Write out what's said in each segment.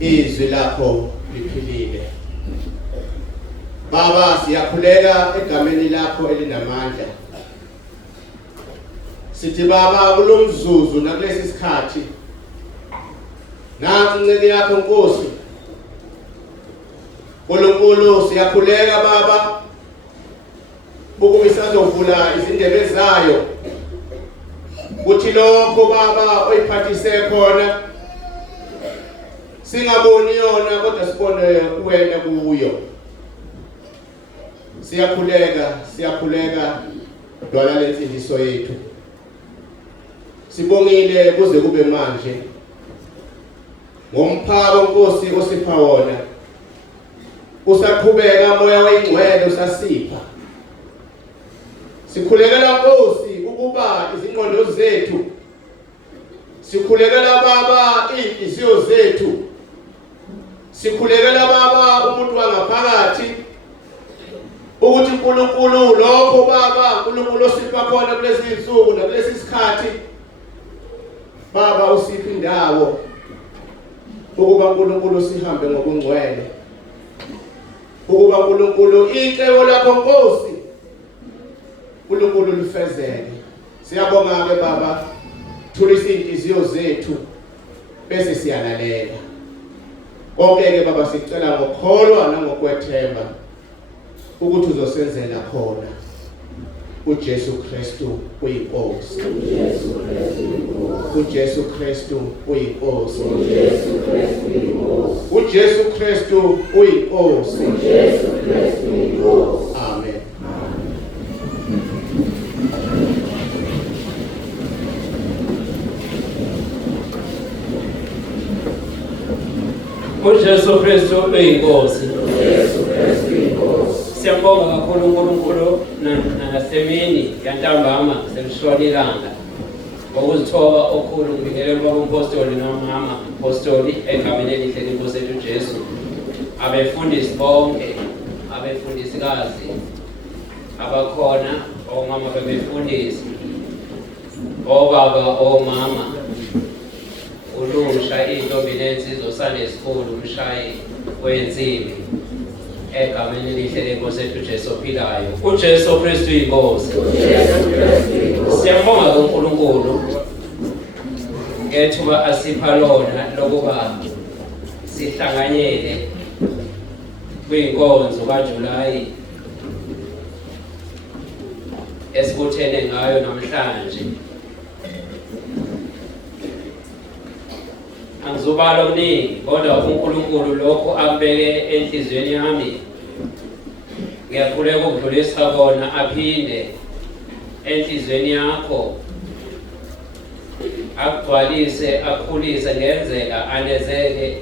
izwi lakho liphilile. Baba, siyakhuleka egameni lakho elinamandla. Sithi Baba, kulomzuzu nakulesi sikhathi nansi inceke yakho Nkosi. Nkulunkulu, siyakhuleka Baba ukube sizovula izindebe zayo kuthi lokho Baba oyiphathise khona singaboni yona kodwa sibone wena kuyo. Siyakhuleka dwala lensindiso yethu. Sibongile kuze kube manje ngomphako Nkosi osipha wona. Usaqhubeka moya oyingcwele usasipha. Sikhulekela Nkosi ukuba izingqondo zethu, sikhulekela Baba inhliziyo zethu, sikhulekela Baba umuntu wangaphakathi ukuthi uNkulunkulu lokho Baba uNkulunkulu osipha khona kulezi insuku nakulesi sikhathi Baba usipha indawo ukuba uNkulunkulu sihambe ngokungcwele, ukuba uNkulunkulu icebo lakho Nkosi uNkulunkulu lifezeke. Siyabonga ke Baba, thulisa inhliziyo zethu bese siyalalela. Konke ke Baba sicela ngokholwa nangokwethemba ukuthi uzosenzela khona. uJesu Kristu uyinkosi. uJesu Kristu uyinkosi. uJesu Kristu uyinkosi. Amen. uJesu Kristu uyinkosi. Siyabonga kakhulu uNkulunkulu nasemini yantambama selishona ilanga ngokuzithoba okukhulu ngibingelele kwabampostoli nomama apostoli egameni elihle lenkosi yethu Jesu, abefundisi bonke, abefundisikazi abakhona, omama bebefundisi, obaba, omama, ulusha, intombi lensizwa Sunday school, umshayi wensimbi egameni elihle lenkosi yethu Jesu ophilayo. uJesu Kristu uyinkosi. Siyabonga uNkulunkulu ngethuba asipha lona lokuba sihlanganyele kwinkonzo kaJulayi esibuthene ngayo namhlanje. Angizobala okuningi kodwa uNkulunkulu lokho abeke enhlizweni yami ngiyakhuleka ukudlulisa kona aphinde enhlizweni yakho akugcwalise, akhulise, ngenzeka anezeke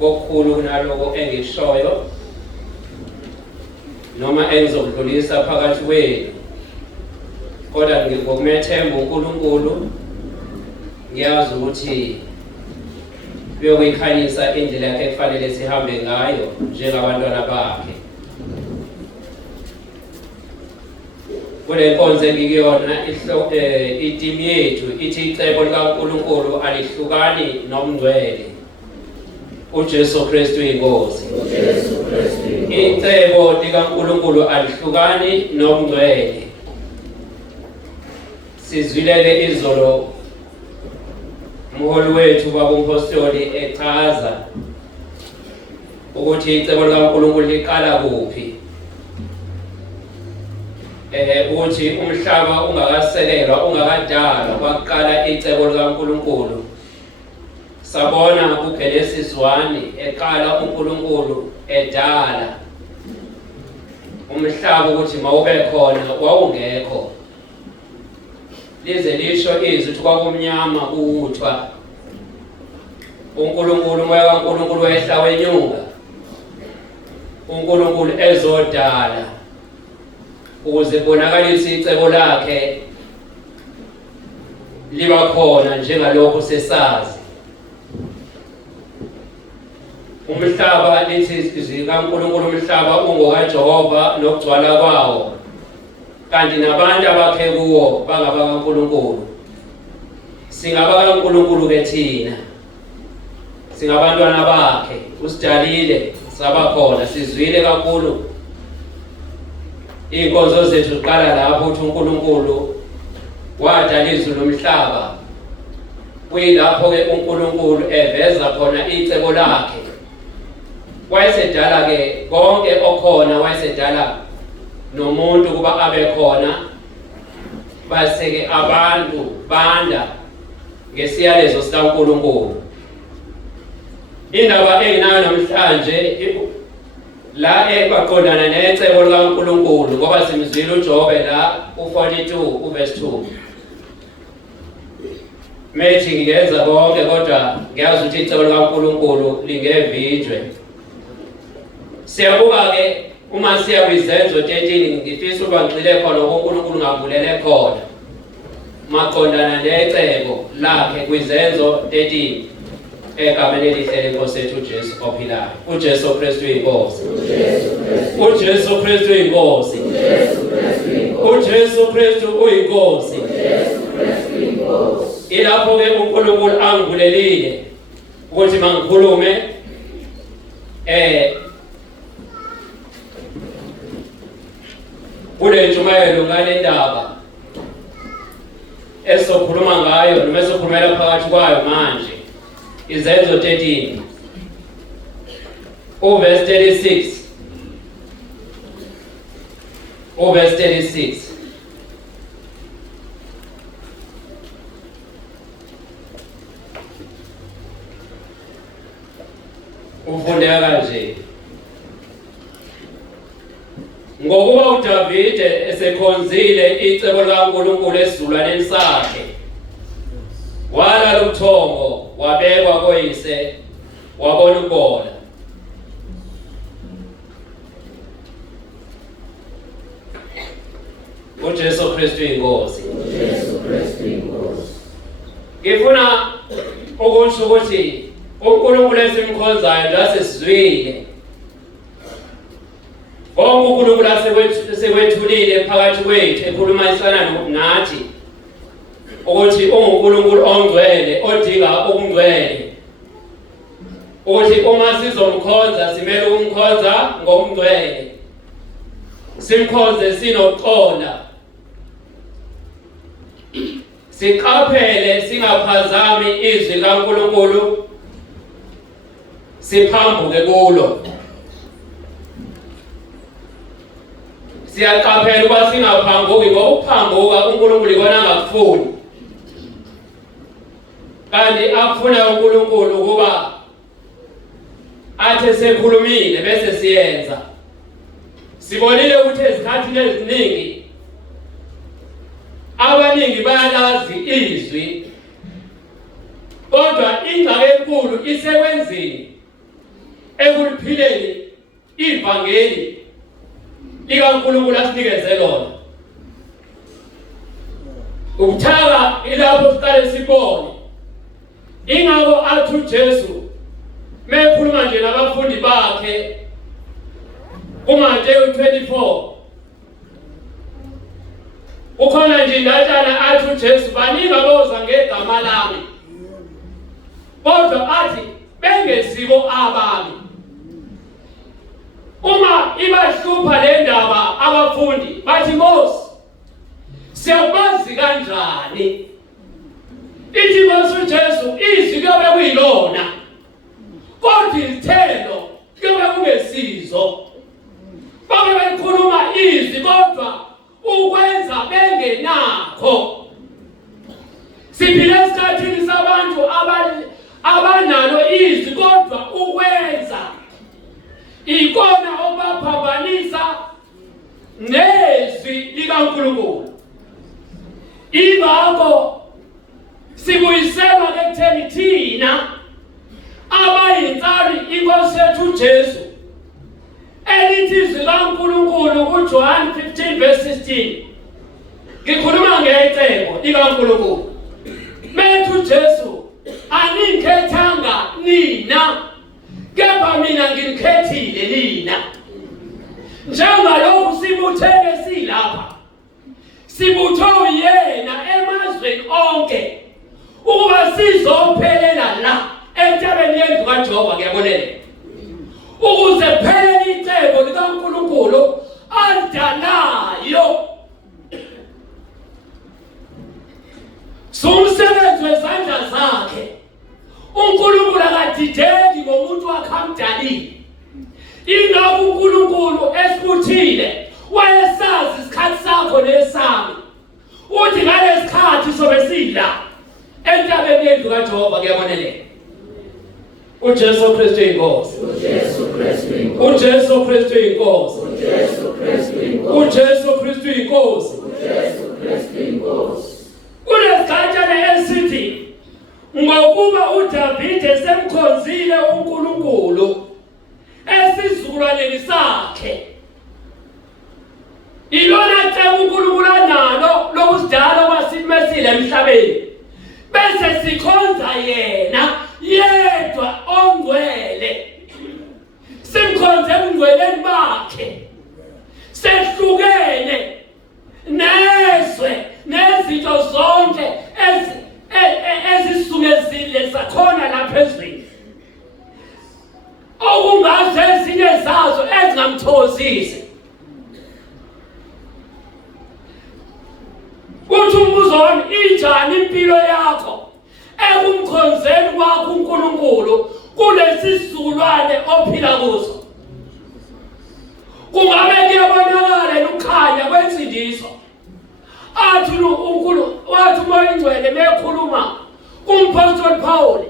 kokukhulu kunaloko engishoyo noma engizokudlulisa phakathi kwenu. Kodwa ngokumethemba uNkulunkulu ngiyazi ukuthi uyoyikhanyisa indlela yakhe kufanele sihambe ngayo njengabantwana bakhe. Kule nkonzo engikuyona itimu yethu ithi icebo likaNkulunkulu alihlukani nomngcwele. uJesu Kristu uyinkosi. Icebo likaNkulunkulu alihlukani nomngcwele. Sizwilele izolo umholi wethu babumpostoli echaza ukuthi icebo likaNkulunkulu liqala kuphi. Ukuthi umhlaba ungakasekelwa, ungakadalwa kwaqala icebo likaNkulunkulu. Sabona kuGenesis 1 eqala uNkulunkulu edala umhlaba ukuthi mawube khona wawungekho. Lize lisho izwi ukuthi kwakumnyama kuthwa. uNkulunkulu, moya kaNkulunkulu wehla wenyuka. uNkulunkulu ezodala ukuze kubonakalise icebo lakhe liba khona njengalokho sesazi. Umhlaba lithi izwi kaNkulunkulu umhlaba ungokaJehova nokugcwala kwawo, kanti nabantu abakhe kuwo bangabakaNkulunkulu. SingabakaNkulunkulu ke thina, singabantwana bakhe, usidalile sabakhona, sizwile kakhulu inkonzo zethu ziqala lapho uthi uNkulunkulu wadala izulu nomhlaba. Kuyilapho ke uNkulunkulu eveza khona icebo lakhe. Wayesedala ke konke okhona, wayesedala nomuntu kuba abe khona, base ke abantu banda ngesiyalezo sikaNkulunkulu. Indaba enginayo namhlanje la baqondana necebo likaNkulunkulu ngoba simzwile uJobe la u42 verse 2. Methi ngiyenza konke kodwa ngiyazi ukuthi icebo likaNkulunkulu lingevijwe. Siyabuka ke uma siya kwizenzo 13 ngifisa ukuba ngixile khona uNkulunkulu ngavulele khona maqondana necebo lakhe kwizenzo 13 egameni elihle lenkosi yethu uJesu ophilayo. uJesu Kristu inkosi. uJesu Kristu inkosi. uJesu Kristu uyinkosi. Ilapho ke uNkulunkulu angivulelile ukuthi mangikhulume kule ntshumayelo ngale ndaba esokhuluma ngayo noma esokhulumela phakathi kwayo manje. Izenzo 13 verse 36. Verse 36. Ufundeka kanje: ngokuba uDavide esekhonzile icebo likaNkulunkulu esizulwaneni sakhe, walala ubuthongo, wabekwa koyise, wabona ukubola. uJesu Kristu inkosi. Ngifuna ukusho ukuthi uNkulunkulu esimkhonzayo lasesizwile. Konke uNkulunkulu asekwethulile phakathi kwethu ekhuluma isana nathi ukuthi uNkulunkulu ongcwele odinga ukungcwele. Ukuthi uma sizomkhonza simele ukumkhonza ngomngcwele. Simkhonze sinokuqonda. Siqaphele singaphazami izwi likaNkulunkulu. Siphambuke kulo. Siyaqaphela ukuba singaphambuki ngoba ukuphambuka uNkulunkulu ikona angakufuni. Kanti afuna uNkulunkulu ukuba athi sekhulumile bese siyenza. Sibonile ukuthi ezikhathini eziningi abaningi bayalazi izwi, kodwa ingxaki enkulu isekwenzini ekuliphileni ivangeli likaNkulunkulu asinikeze lona. Ukuthaka ilapho siqale sibone ingako athi uJesu mekhuluma nje nabafundi bakhe kuMateyu 24. Ukhona nje indatshana athi uJesu, baningi aboza ngegama lami, kodwa athi bengesibo abami. Uma ibahlupha le ndaba abafundi bathi, Nkosi, siyabazi kanjani? Ithi Nkosi uJesu, izwi kuyobe kuyilona, kodwa izithelo kuyobe kungesizo. Babe bekhuluma izwi kodwa ukwenza bengenakho. Siphila esikhathini sabantu abanalo izwi kodwa ukwenza ikona obaphambanisa nezwi likaNkulunkulu. Ingakho sibuyiselwa ekutheni thina abayinsali inkosi yethu uJesu elithi izwi likaNkulunkulu kuJohn 15 verse 16. Ngikhuluma ngecebo likaNkulunkulu. Methu uJesu anikhethanga nina, kepha mina nginikhethile nina. Njengalokhu sibuthene silapha, sibuthwe yena emazweni onke ukuba sizophelela la entabeni yendlu kaJehova kuyabonelela ukuze phele icebo likaNkulunkulu aldalayo. Sumsebenzi wezandla zakhe. uNkulunkulu akadideki ngomuntu wakhe amdalile. Ingabe uNkulunkulu esibuthile wayesazi isikhathi sakho nesami uthi ngalesikhathi sobe sidla entabeni yendlu kaJehova kuyabonelela. uJesu Kristu inkosi. uJesu Kristu inkosi. uJesu Kristu inkosi. uJesu Kristu inkosi. uJesu Kristu inkosi. uJesu Kristu inkosi. Kulesikhathana esithi ngokuba uDavide semkhonzile uNkulunkulu esizukulwaneni sakhe. Ilona cebo uNkulunkulu analo lokusidala kwasimesile emhlabeni. Bese sikhonza yena yedwa ongcwele. Simkhonze ungcweleni bakhe. Sehlukene nezwe nezinto zonke ezisungezile sakhona lapha ezweni. Okungaze ezinye zazo ezingamthozisi. Uthi umbuzo wami injani impilo yakho ekumkhonzeni kwakho uNkulunkulu kulesisizukulwane ophila kuso? Kungabe kuyabonakala ukukhanya kwensindiso? Athi uNkulunkulu wathi uMoya Ingcwele mekhuluma kumpostoli Paul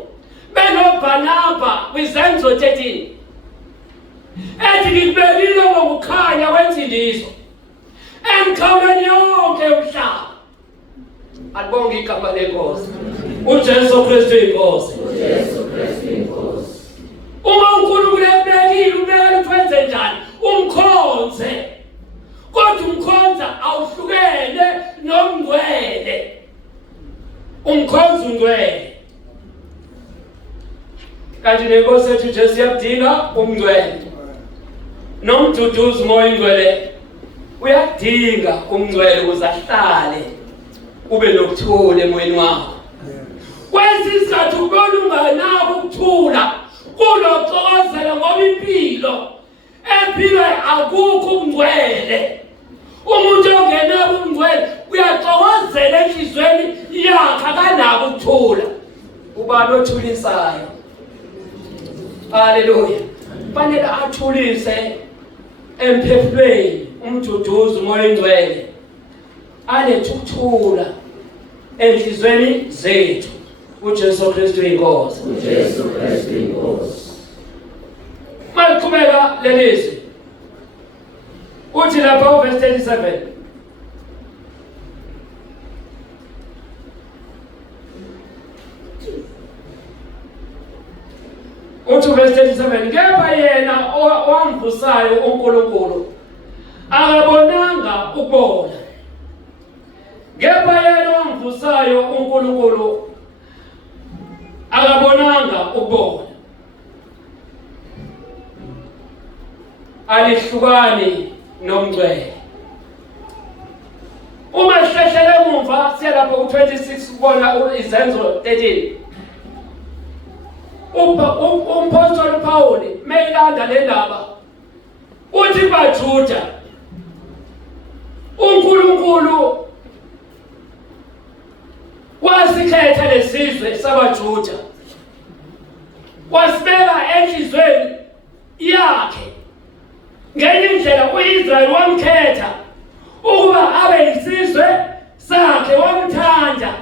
benoBarnaba kwiZenzo 13 ethi ngibekile ngokukhanya kwensindiso emkhawulweni yonke umhlaba. Alibonge igama lenkosi. uJesu Kristu inkosi. uJesu Kristu inkosi. Uma uNkulunkulu ebekile ubekela ukwenze njani umkhonze. Kodwa umkhonza awuhlukene nomngcwele. Umkhonza ungcwele. Kanti nenkosi yethu Jesu yabudinga umngcwele. Nomduduzi Moya Ingcwele uyadinga umngcwele ukuze ahlale ube nokuthula emoyeni wakho. Kwesizathu ubona unganako ukuthula kunoxokozela ngoba impilo empilwe akukho umngcwele. Umuntu ongenako umngcwele uyaxokozela enhlizweni yakhe akanako ukuthula. Ubani othulisayo? Haleluya. Fanele athulise emphefumulweni umduduzi uMoya Ingcwele alethe ukuthula enhlizweni zethu. uJesu Kristu inkosi. uJesu Kristu inkosi. Maliqhubeka lelizwi uthi lapha uverse 37 uthi verse 37 kepha yena owamvusayo uNkulunkulu akabonanga ukubona. Kepha yena owamvusayo uNkulunkulu akabonanga ukubona. Alihlukani nomngcwele. Uma sihlehlele emuva siya lapha ku26 kubona iZenzo 13. Umpostoli Paul mayilanda le ndaba uthi baJuda uNkulunkulu wasikhetha lesizwe sabaJuda wasibeka enhlizweni yakhe. Ngenye indlela uIsrael wamkhetha ukuba abe isizwe sakhe, wamthanda.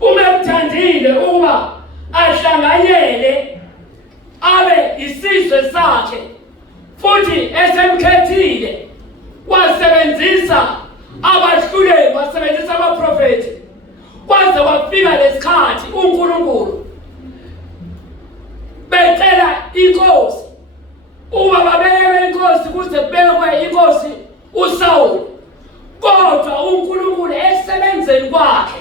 Umemthandile ukuba ahlanganyele abe isizwe sakhe, futhi esemkhethile wasebenzisa abahluleli, wasebenzisa abaprofeti, kwaze wafika lesikhathi uNkulunkulu becela inkosi uba babeke inkosi kuze kubekwe inkosi uSawuli. Kodwa uNkulunkulu esebenzeni kwakhe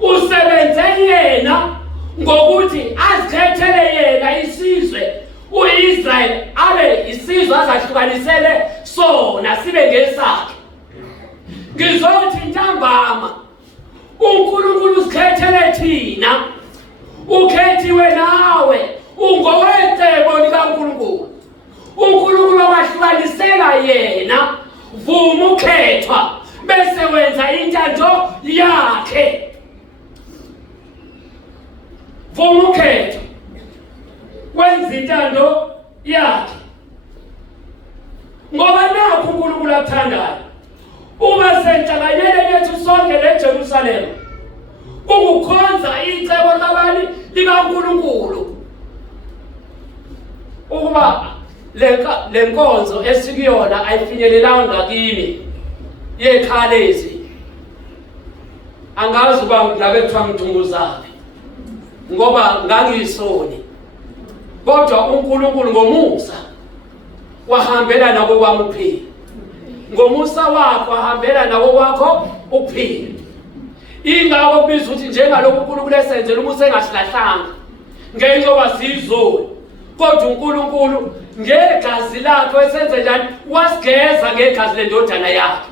usebenze yena ngokuthi azikhethele yena isizwe uIsrael abe isizwe azahlukanisele sona sibe ngesakhe. Ngizothi ntambama uNkulunkulu usikhethele thina ukhethiwe nawe, ungowecebo likaNkulunkulu. uNkulunkulu wahlukanisela yena, vuma ukhethwa bese wenza intando yakhe. Vuma ukhethwa wenza intando yakhe, ngoba nakho uNkulunkulu akuthandayo. Uma senhlanganyeleni yethu sonke leJerusalema ukukhonza icebo labani likaNkulunkulu, ukuba le nkonzo esikuyona ayifinyelelanga kimi yekhalezi, angazi uba ngabe kuthiwa ngithunguzaphi ngoba ngangiyisoni, kodwa uNkulunkulu ngomusa wahambela nako kwami ukuphila. Ngomusa wakho wahambela nako kwakho ukuphila. Ingakho kubizwa ukuthi njengalokhu uNkulunkulu esenzela umusa engasilahlanga ngenxa yoba sizoni, kodwa uNkulunkulu ngegazi lakhe esenze njani, wasigeza ngegazi lendodana yakhe.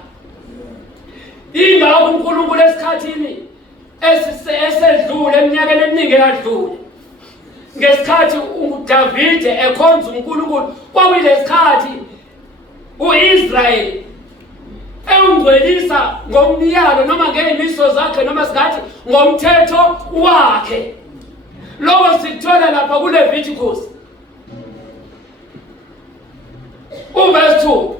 Ingakho uNkulunkulu esikhathini esedlule, eminyakeni eminingi eyadlule, ngesikhathi uDavide ekhonza uNkulunkulu, kwakuyilesikhathi uIsrayeli ewungcwelisa ngomyalo noma ngey'miso zakhe, noma singathi ngomthetho wakhe. Lokho sikuthola lapha kuLeviticus uverse 2.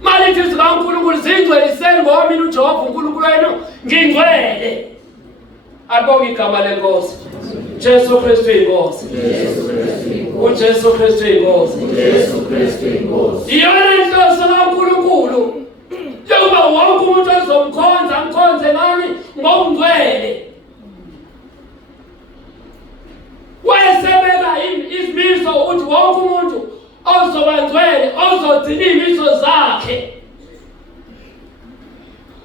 Malithi zikaNkulunkulu zingcweliseni ngoba mina uJehova uNkulunkulu wenu ngingcwele. Abonge igama lenkosi. Jesu Kristu inkosi. uJesu Kristu inkosi. Iyona inhloso kaNkulunkulu yokuba wonke umuntu ozomkhonza amkhonze ngani? Ngokungcwele. Wayesebeka izimiso ukuthi wonke umuntu ozobangcwele, ozogcina izimiso zakhe,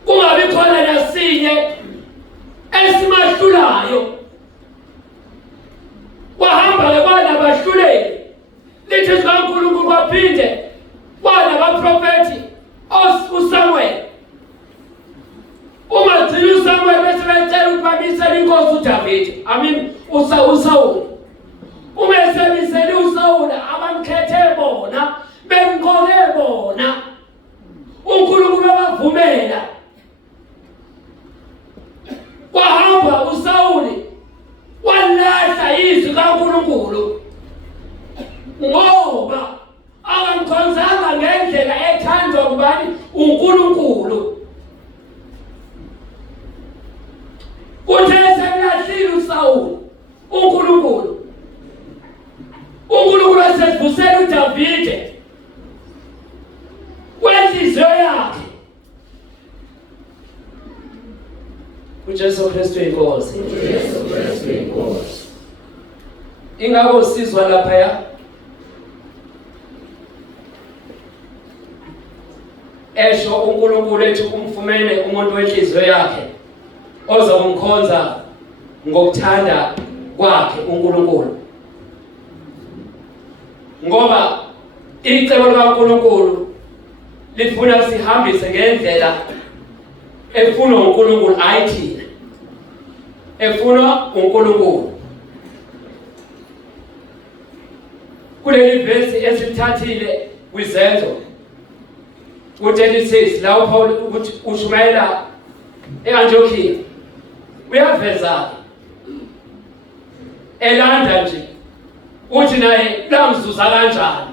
kungabi khona nasinye esimahlulayo. Wahamba-ke kwanabahluleli, lithi zikaNkulunkulu kwaphinde kwanabaprofethi uSamuel. Ungagcini uSamuel bese becela ukuthi babisele inkosi uDavide, uSawuli. Uma esebisele uSawuli, abamkhethe bona, bemqoke bona, uNkulunkulu wabavumela. Wahamba uSawuli walahla izwi kaNkulunkulu ngoba akamkhonzanga ngendlela ethandwa ngubani? uNkulunkulu. Uthe semlahlile uSawuli uNkulunkulu wasevusela uDavide kwenhliziyo yakhe. uJesu Kristu inkosi. Ingakho sizwa laphaya esho uNkulunkulu ethi umfumene umuntu wenhliziyo yakhe ozomkhonza ngokuthanda kwakhe uNkulunkulu. Ngoba icebo likaNkulunkulu lifuna sihambise ngendlela efuna uNkulunkulu, ayithina efuna uNkulunkulu. Kuleli verse esithathile kwizenzo ku-36 la uPaul ukuthi ushumayela eAntiokhia, uyaveza elanda nje uthi naye lamzuza kanjani,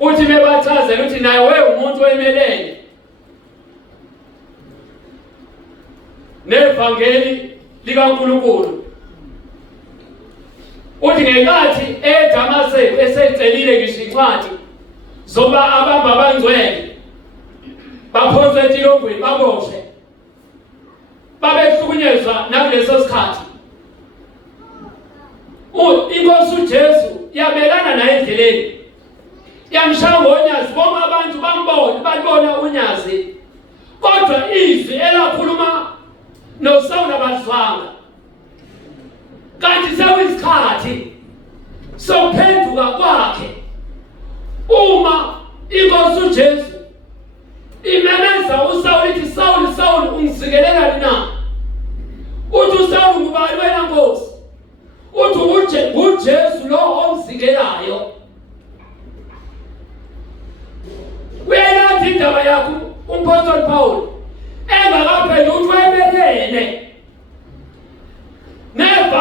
uthi mebachazela ukuthi naye umuntu oyimelele nevangeli likaNkulunkulu. Uthi ngenkathi eDamaseko esecelile ngisho incwadi zoba abantu abangcwele baphonswe entolongweni, baboshwe, babehlukunyezwa nakuleso sikhathi, inkosi uJesu yabelana naye endleleni, yamshaya ngonyazi. Bonke abantu balibona unyazi, kodwa izwi elakhuluma noSawuli abazwanga. Kanti sekuyisikhathi sokuphenduka kwakhe, uma inkosi uJesu imemeza uSawuli ithi, Sawuli, Sawuli, ungisikelelani na? Uthi uSawuli ngubani?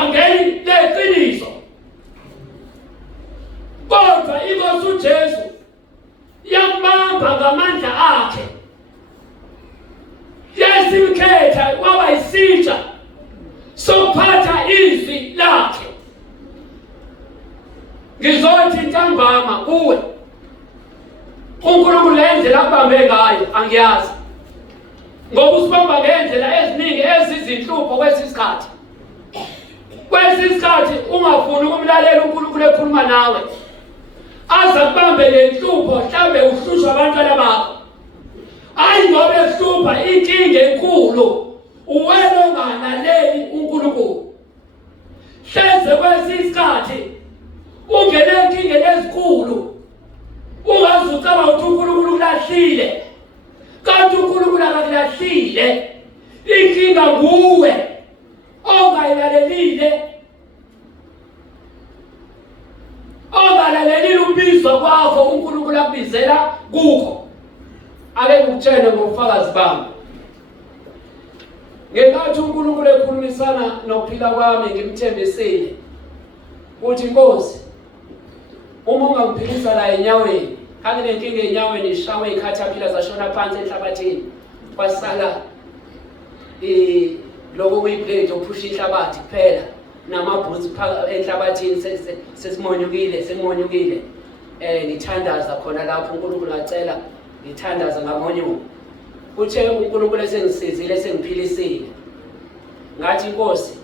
evangeli leqiniso. Kodwa inkosi uJesu yambamba ngamandla akhe, yasimkhetha waba yisitsha sokuphatha izwi lakhe. Ngizothi ntambama kuwe, uNkulunkulu lendlela akubambe ngayo angiyazi, ngoba usibamba ngendlela eziningi ezizinhlupho kwesisikhathi. Kwesisikhathi ungafuni ukumlalela uNkulunkulu ekhuluma nawe, aza kubambe lenhlupho, mhlambe uhlushwa abantwana bakho. Hayi ngoba ehlupha inkinga enkulu, uwena ongalaleli uNkulunkulu. Hleze kwesisikhathi ungene enkingeni ezinkulu, ungazi ucabanga ukuthi uNkulunkulu ulahlile, kanti uNkulunkulu akakulahlile. Inkinga nguwe ongayilalelile, ongalalelile ubizwa kwakho uNkulunkulu akubizela kukho. Ake ngikutshele ngobufakazi bami. Ngenkathi uNkulunkulu ekhulumisana nokuphila kwami, ngimthembisile uthi Nkosi, uma ungangiphilisa la enyaweni, kanginenkinga enyaweni, ishawe ikhathapila zashona phansi enhlabathini, kwasala lokho kuyiplate ophusha inhlabathi kuphela namabhuzi enhlabathini sengimonyukile. Ngithandaza khona lapho uNkulunkulu ngacela ngithandaza ngamonyuko. Uthe uNkulunkulu esengisizile sengiphilisile. Ngathi Nkosi,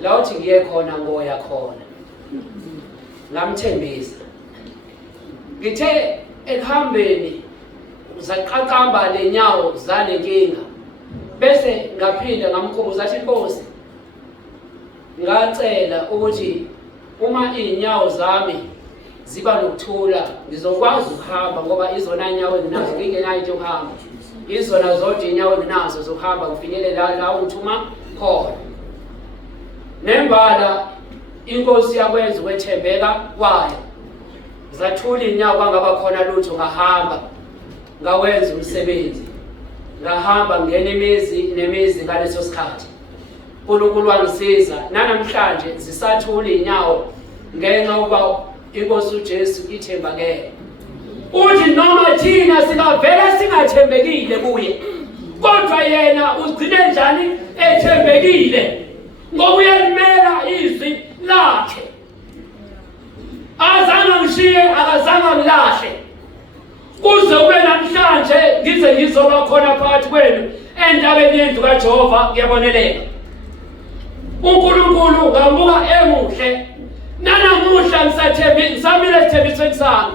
la uthi ngiye khona ngoya khona. Ngamthembisa. Ngithe ekuhambeni zaqaqamba lenyawo zanenkinga, bese ngaphinda ngamkhumbuza athi Nkosi, ngacela ukuthi uma inyawo zami ziba nokuthula ngizokwazi ukuhamba, ngoba izona inyawo enginazo ngingenayo into yokuhamba. Izona zodwa inyawo enginazo zokuhamba ngifinyelele la ungithuma khona. Nembala inkosi yakwenza ukwethembeka kwayo, zathula inyawo kwangaba khona lutho, ngahamba ngawenza umsebenzi. Ngahamba ngene imizi nemizi ngaleso sikhathi. uNkulunkulu wangisiza, nanamhlanje zisathula inyawo ngenxa yokuba inkosi uJesu ithembakele. Uthi noma thina singavela singathembekile kuye, kodwa yena ugcine njani ethembekile, ngoba uyalimela izwi lakhe. Azange ngishiye, akazange ngilahle, kuze kube namhlanje ngize ngizoba khona phakathi kwenu endabeni yendlu kaJehova. Ngiyaboneleka uNkulunkulu, ngambuka emuhle. Nanamuhla ngisamile esithembisweni sami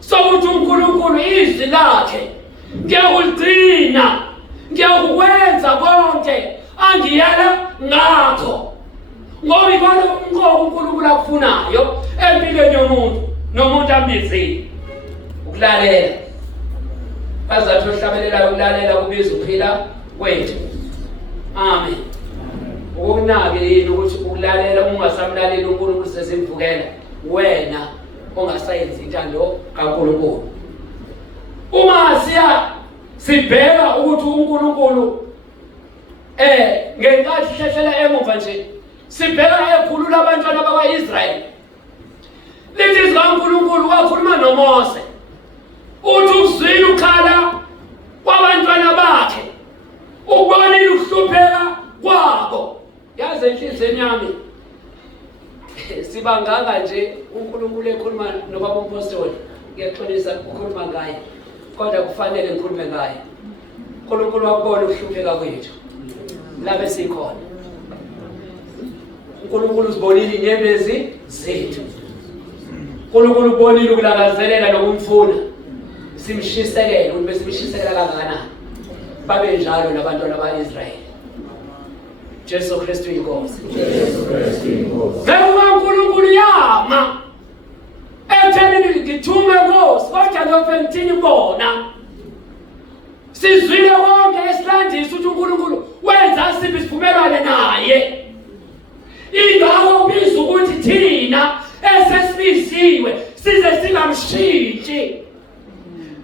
sokuthi uNkulunkulu izwi lakhe ngiyakuligcina, ngiyakukwenza konke angiyala ngakho, ngoba ikona umqobo uNkulunkulu akufunayo empilweni yomuntu nomuntu ambizile. Ukulalela, bazathi ohlabelelayo ukulalela kubiza ukuphila kwethu. Amen. Ukunake yini ukuthi ukulalela ungasamlaleli uNkulunkulu sesimvukela, wena ongasayenzi intando kaNkulunkulu. Uma sibheka ukuthi uNkulunkulu ngenkathi hlehlela emuva nje, sibheka ekhulula abantwana bakwa-Israyeli. Lithi zikaNkulunkulu wakhuluma noMose, uthi uzwile ukhala kwabantwana bakhe, ubonile ukuhlupheka kwabo. Yazi enhlizweni yami sibanganga nje uNkulunkulu ekhuluma nobaba umpostoli, ngiyaxolisa ukukhuluma ngaye, kodwa kufanele ngikhulume ngaye. uNkulunkulu wakubona ukuhlupheka kwethu labe sikhona. uNkulunkulu uzibonile inyembezi zethu. uNkulunkulu ubonile ukulakazelela nokumfuna simshisekele, ukuthi besimshisekela kangakanani. Babe njalo nabantwana bakwa-Israyeli. Jesu Kristu inkosi. Njengoba uNkulunkulu yama ekutheni ngithume Nkosi, kodwa ngiyofike ngithini bona. Sizwile konke esilandisa ukuthi uNkulunkulu wenza siphi isivumelwano naye. Ingakho ubiza ukuthi thina esesibiziwe size singamshintshi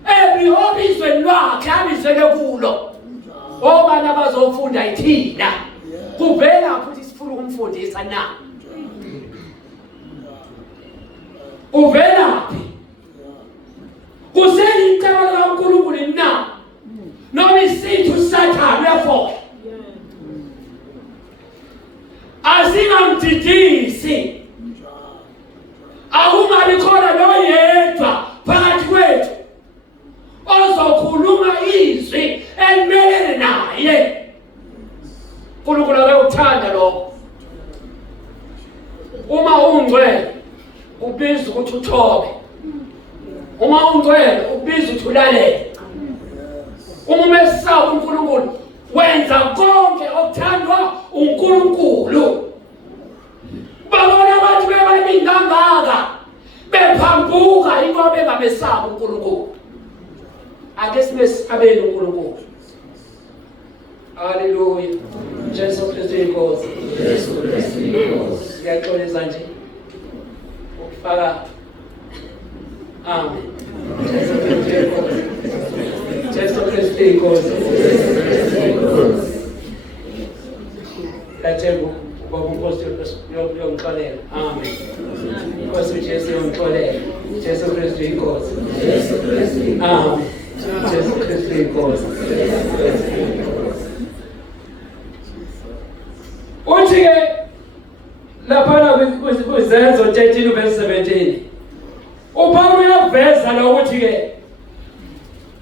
ebizweni lwakhe abizele kulo. Obani abazofunda yithina. Kuvela futhi sifuna ukumfundisa na. uvelaphi? Kuseyicebo likaNkulunkulu na? Noma isithi uSathane uyafoka? Asingamdidisi. Akungabi khona noyedwa phakathi kwethu ozokhuluma izwi elimelene naye. uNkulunkulu akayuthanda lokho. Uma ungcwele ubiza ukuthi uthobe. Uma ungcwele ubiza ukuthi ulalele. Uma umesaba uNkulunkulu wenza konke okuthandwa uNkulunkulu. Babona abantu bebaningi kangaka bephambuka ingoba bengamesaba uNkulunkulu. Ake simesabele uNkulunkulu. Haleluya. Jesu Kristu inkosi. Jesu Kristu inkosi. Siyaxolisa nje. Ukufaka. Amen. Jesu Kristu inkosi. Jesu Kristu inkosi. Lathembu baba inkosi yomxolela. Amen. Inkosi Jesu yomxolela. Jesu Kristu inkosi. Jesu Kristu inkosi. Amen. Jesu Kristu inkosi. Uthi-ke laphana kwizenzo 13 verse 17 uPawulu uyaveza lokuthi-ke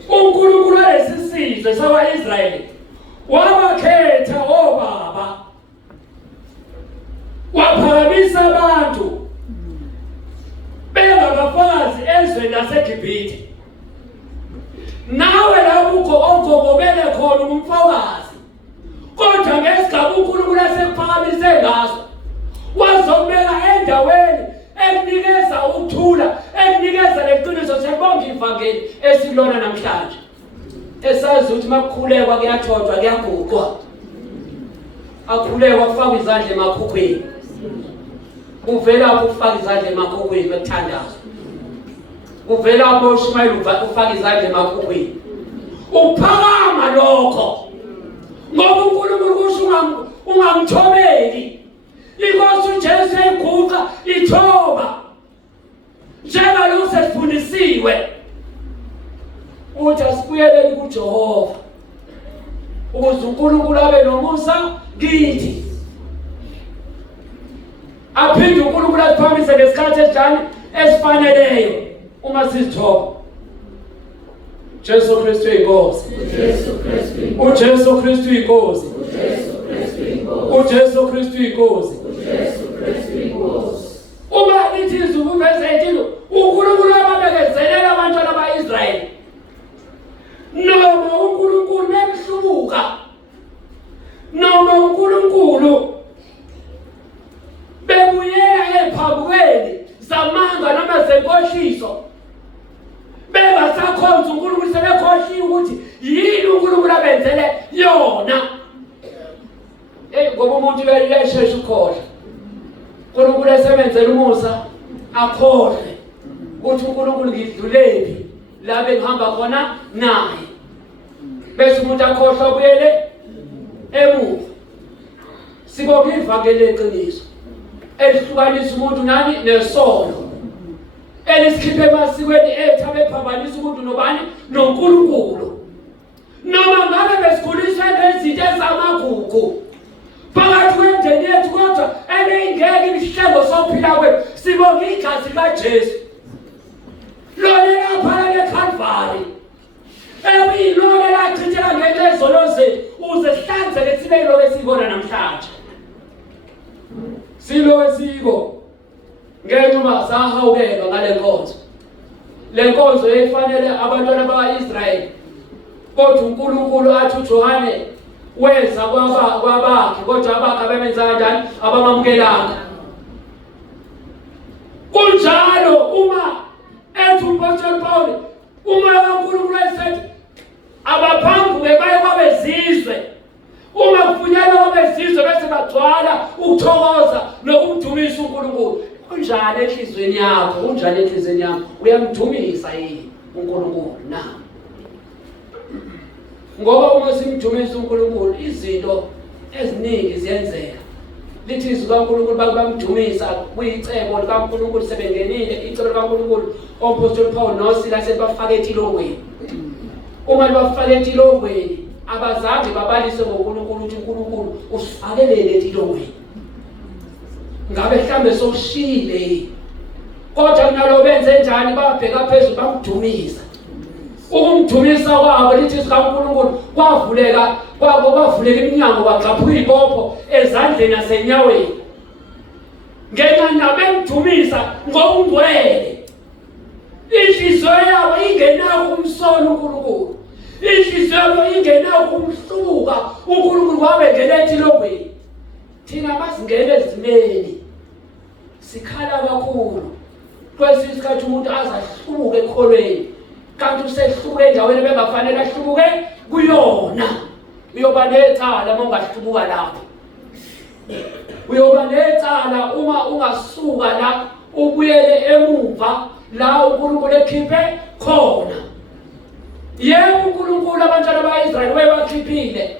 uNkulunkulu walesisizwe sakwa-Israyeli wabakhetha obaba, waphakamisa abantu bengabafazi ezweni laseGibhithe. Nawe lapho ongomobele khona umfazi, kodwa ngesigaba uNkulunkulu asekuphakamise ngaso wazobeka endaweni ekunikeza ukuthula, ekunikeza leqiniso. Siyabonga ivangeli esilona namhlanje, esazi ukuthi makukhulekwa kuyathothwa kuyaguqwa. Akhulekwa kufaka izandla emakhukhwini. Uvela ukufaka izandla emakhukhwini bekuthandaza. Uvela uShumayeli ufaka izandla emakhukhwini. Uphakama lokho. Ngoba uNkulunkulu kusho ungamthobeli. Inkosi uJesu eguqa ithoba. Njengalokho sesifundisiwe uthi asibuyeleni kuJehova ukuze uNkulunkulu abe nomusa kithi. Aphinde uNkulunkulu asiphamise ngesikhathi esinjani esifaneleyo uma sizithoba. Jesu Kristu inkosi. Jesu Kristu inkosi. uJesu Kristu inkosi. Jesu Kristu inkosi. uJesu Kristu inkosi. Jesu Kristu inkosi. Uma lithi izwi verse 18 uNkulunkulu ababekezelela abantwana bakaIsrayeli. Noma uNkulunkulu bemhlubuka, noma uNkulunkulu bebuyela ephakweni zamanga noma zenkohliso, bengasakhonza uNkulunkulu, sebekhohliwe ukuthi yini uNkulunkulu abenzele yona. Ngoba umuntu uyashesha ukukhohlwa. uNkulunkulu esebenzela umusa akhohlwe ukuthi uNkulunkulu ngidlulephi la bengihamba khona naye, bese umuntu akhohlwa ubuyele emuva. Sibonga ivangeli leqiniso elihlukanisa umuntu nani nesono, elisikhiphe emasikweni ethu abephambanisa umuntu nobani noNkulunkulu. Noma ngabe besikhuliswe nezinto ezamagugu phakathi kwemndeni yethu, kodwa ebeyingeke imihlengo sokuphila kwethu, sibonga igazi likaJesu lona lapha eKhalvari, elilona lachitheka ngenxa yezono zethu uze sihlanzeke sibe yilokho esiyibona namhlanje. Silo esiko ngenxa uma sahawukelwa ngale nkonzo. Le nkonzo efanele abantwana bakaIsrayeli, kodwa uNkulunkulu athi uJohane wenza kwabakhe, kodwa abakhe abemenza kanjani? Ababamukelanga. Kunjalo uma ethi umpostoli Paul, uma uNkulunkulu esethi abaphambuke baye kwabezizwe, uma kufunyanwa kwabezizwe bese bagcwala ukuthokoza nokumdumisa uNkulunkulu. Unjani enhlizweni yakho? Unjani enhlizweni yakho? Uyamdumisa yini uNkulunkulu na? Ngoba uma simdumisa uNkulunkulu izinto eziningi ziyenzeka. lithi izwi kaNkulunkulu bamdumisa kuyicebo likaNkulunkulu sebengenile icebo likaNkulunkulu umpostoli Paul noSila sebafaka etilongweni. Uma bafaka etilongweni abazange babalise ngoNkulunkulu ukuthi uNkulunkulu usifakelele etilongweni. Ngabe mhlambe sokushile kodwa nalo benze njani babheka phezulu bamdumisa. Ukumdumisa kwabo lithi izwi kaNkulunkulu kwavuleka iminyango kwagxaphuka ibopho ezandleni nasenyaweni. Ngenxa nabemdumisa ngokungcwele. Inhliziyo yabo ingenawo umsolo uNkulunkulu. Inhliziyo yabo ingenawo umhluka uNkulunkulu wabengena etilongweni. Thina masingena ezimeni sikhala kakhulu. Kwesinye isikhathi umuntu azahluke ekholweni. Kanti usehluke endaweni bengafanele ahluke kuyona. Uyoba necala uma ungahlubuka lapho. Uyoba necala uma ungasuka la ubuyele emuva la uNkulunkulu ekhiphe khona. Yebo uNkulunkulu abantwana bakaIsrayeli wayebakhiphile.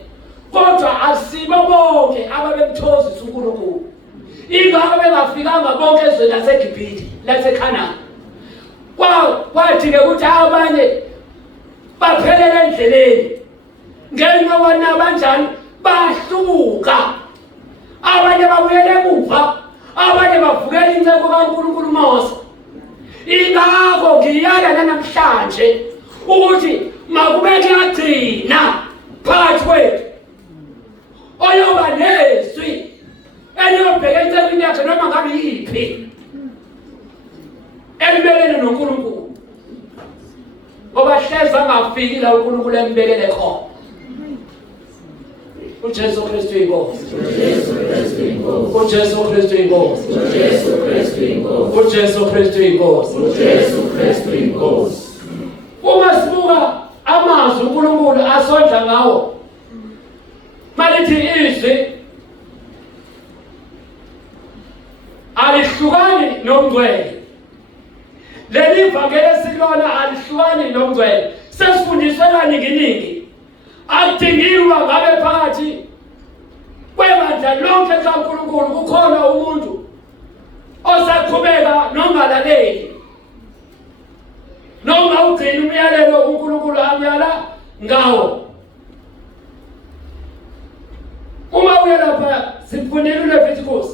Kodwa asibo bonke ababemthozisa uNkulunkulu. Ingakho bengafikanga bonke ezweni laseGibhithe laseKhanani. Kwathi-ke ukuthi abanye baphelela endleleni. Ngenxa wana banjani bahluka. Abanye babuyele emuva, abanye bavukela incebo kaNkulunkulu Mose. Ingakho ngiyala namhlanje ukuthi makubeke agcina phakathi kwethu oyoba nezwi eliyobheka encebweni yakhe noma ngabe yiphi elibelene noNkulunkulu. Ngoba hleza angafiki la uNkulunkulu embekele khona. uJesu Kristu inkosi. uJesu Kristu inkosi. uJesu Kristu inkosi. Uma sibuka amazwi uNkulunkulu asondla ngawo malithi izwi alihlukani nomngcwele. Leli vangeli esilona alihlukani nomngcwele. Sesifundiswe kaningi. Akudingiwa ngabe phakathi kwebandla lonke kaNkulunkulu kukhona umuntu osaqhubeka nongalaleli. Noma ugcina umyalelo uNkulunkulu amyala ngawo. Uma uya lapha sifundile uLeviticus.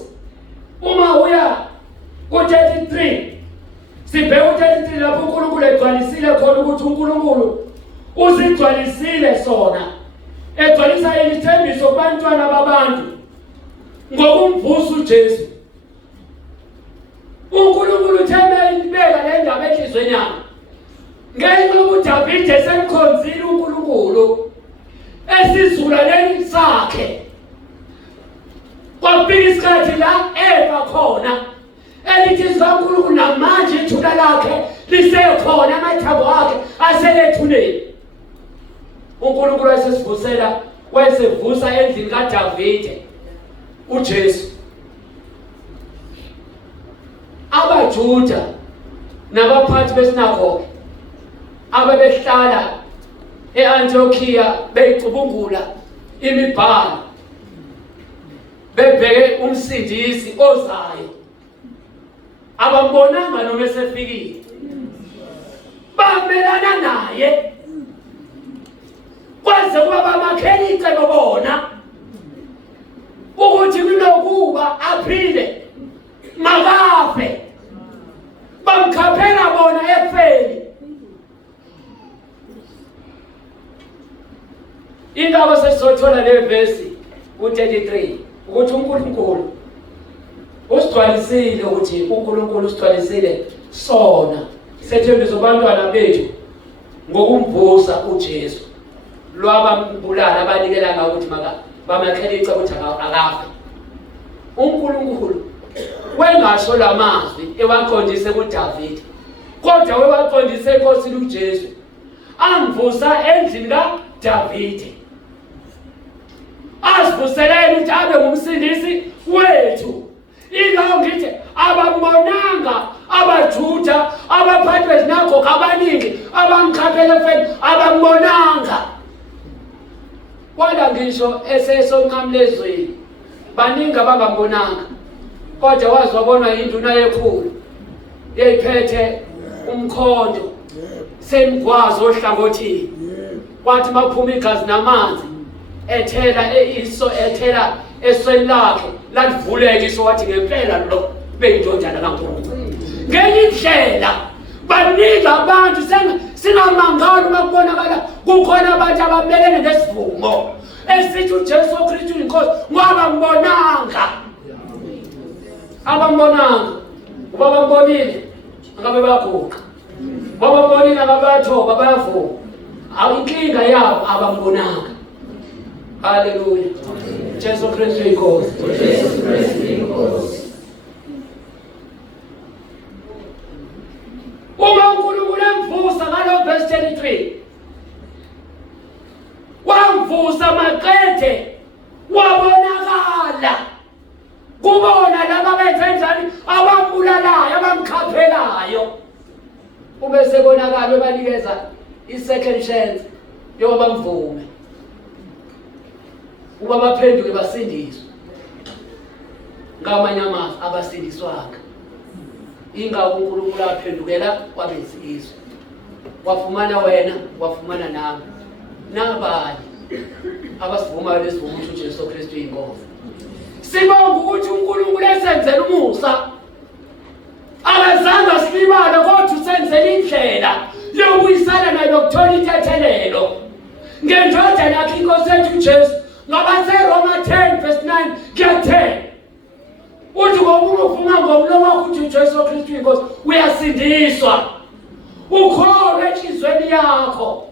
Uma uya ku-33 sibheka u-33 lapho uNkulunkulu egcwalisile khona ukuthi uNkulunkulu uzigcwalisile sona. Egcwalisa elithembiso kubantwana babantu ngokumvusa uJesu. uNkulunkulu uthembe ibeka le ndaba enhlizweni yakhe. Ngenxa yokuthi David esemkhonzile uNkulunkulu esizukulwaneni sakhe. Kwafika isikhathi la eva khona elithi uNkulunkulu namanje ithuna lakhe lisekhona amathambo akhe aselethuleni. uNkulunkulu wayesivusela wayesevusa endlini kaDavide uJesu. AbaJuda nabaphathi besinagoge ababehlala eAntiochia beyicubungula imibhalo bebheke umsindisi ozayo. Abambonanga noma esefikile. Bamelana naye. Kwaze kwaba makheli icebo bona ukuthi kunokuba aphile makafe. Bamkhaphela bona ekufeni. Indaba sesizothola le verse u-33 ukuthi uNkulunkulu usigcwalisile ukuthi uNkulunkulu usigcwalisile sona sethembiso kubantwana bethu ngokumvusa uJesu lwabambulala abanikela ngawo ukuthi bamakhela icebo ukuthi akafe. uNkulunkulu wengasho lamazwi ewaqondise kuDavid kodwa wewaqondise enkosini uJesu amvusa endlini kaDavid. Asivusela ukuthi abe ngumsindisi wethu. Ingakho ngithi abambonanga abaJuda abaphathi bezinagoge abaningi abamkhaphela ekufeni abambonanga. Kwala ngisho esesonqamlezweni baningi abangambonanga, kodwa wazi wabonwa induna yekhulu yayiphethe umkhonto semgwazi ohlangothini. Kwathi maphuma igazi namanzi ethela esweni lakhe lalivuleka iso, wathi ngempela lo beyindodana kaNkulunkulu. Ngenye indlela baningi abantu singamangali uma kubonakala kukhona abantu ababelene nesivumo esithi uJesu Kristu inkosi ngoba abambonanga uba bambonile ngabe baguqa, babambonile ngabathoba bayavuma. Inkinga yabo abambonanga. Haleluya. Jesu Kristu inkosi. Jesu Kristu inkosi. Uma uNkulunkulu emvusa ngalo verse 33, wamvusa maqede wabonakala kubona laba benze njani, abambulalayo, abamkhaphelayo. Ube sebonakala banikeza i-second chance yokuba bamvume, uba baphenduke basindiswe. Ngamanye amazwi abasindiswanga. Ingakho uNkulunkulu aphendukela kwabezizwe, wafumana wena, wafumana nami, nabanye abasivumayo lesivumo ukuthi uJesu Kristu inkosi. Sibonga ukuthi uNkulunkulu esenzela umusa, akazange asilibale kodwa usenzela indlela yokuyisana naye nokuthola ithethelelo ngendodana yakhe inkosi yethu uJesu. Ngoba seRoma 10 verse 9 kuya 10 uthi ngoba uvuma ngomlomo wakho ukuthi uJesu Kristu inkosi uyasindiswa, ukholwe enhlizweni yakho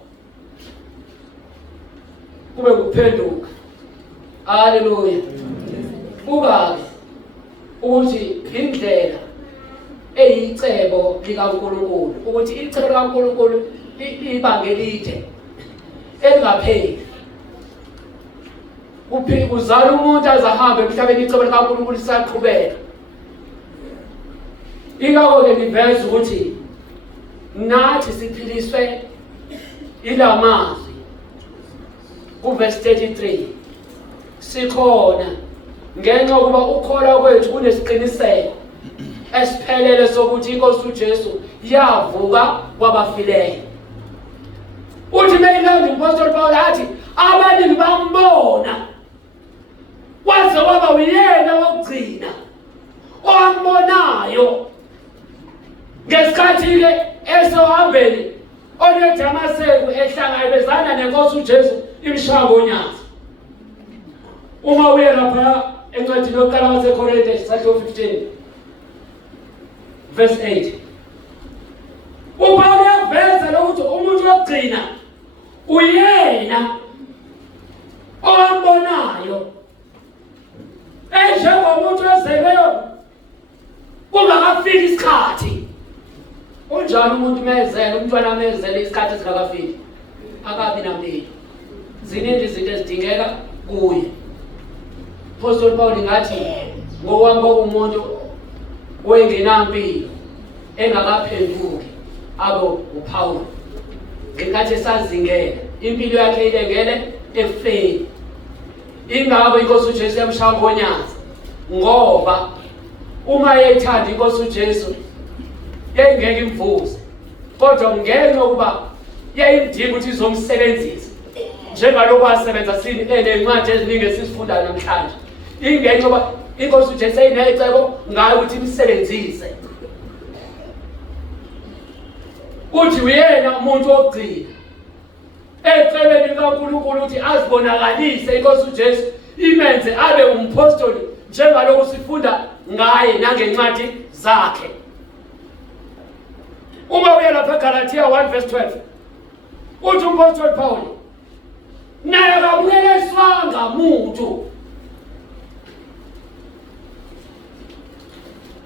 kube kuphenduka. Haleluya. Ubabe ukuthi indlela eyicebo likaNkulunkulu, ukuthi icebo likaNkulunkulu libange elide elingapheli. Uzala umuntu azahambe emhlabeni, icebo likaNkulunkulu lisaqhubeka. Ingakho-ke ngiveza ukuthi nathi siphiliswe ila mazwi kuverse 33. Sikhona ngenxa yokuba ukholwa kwethu kunesiqiniseko esiphelele sokuthi inkosi uJesu yavuka kwabafileyo. Uthi meyilanda umpostoli Paul athi abaningi bambona, waze waba uyena wokugcina owambonayo ngesikhathi-ke esohambeni oneDamaseko ehlangabezana nenkosi uJesu imshaya ngonyasi. Uma uye lapha encwadini yokuqala waseKorinte chapter 15 verse 8, uPaul uyaveza lokuthi umuntu wokugcina uyena owambonayo njengomuntu ozelweyo kungakafiki isikhathi. Unjani umuntu mezele, umntwana mezele isikhathi singakafiki? Akabi nampilo. Ziningi izinto ezidingeka kuye. Apostle Paul ngathi ngowami umuntu wengenampilo engakaphenduki abo uPaul, ngenkathi esazingela impilo yakhe ilengele efeni. Ingakho inkosi uJesu yamshaya ngonyasi, ngoba uma yayithanda inkosi uJesu yayingeke imvuze, kodwa ngenxa yokuba yayidinga ukuthi izomsebenzisa njengalokhu wasebenza sini enencwadi eziningi esizifunda namhlanje. Ingenxa yokuba inkosi uJesu ayinecebo ngayo ukuthi imsebenzise. Uthi uyena umuntu wokugcina ecebeni likaNkulunkulu ukuthi azibonakalise inkosi uJesu, imenze abe umpostoli njengalokhu sifunda ngaye nangencwadi zakhe. Uma uye lapha eGalatia 1 verse 12 uthi umpostoli Paul naye kabukeleswanga muntu,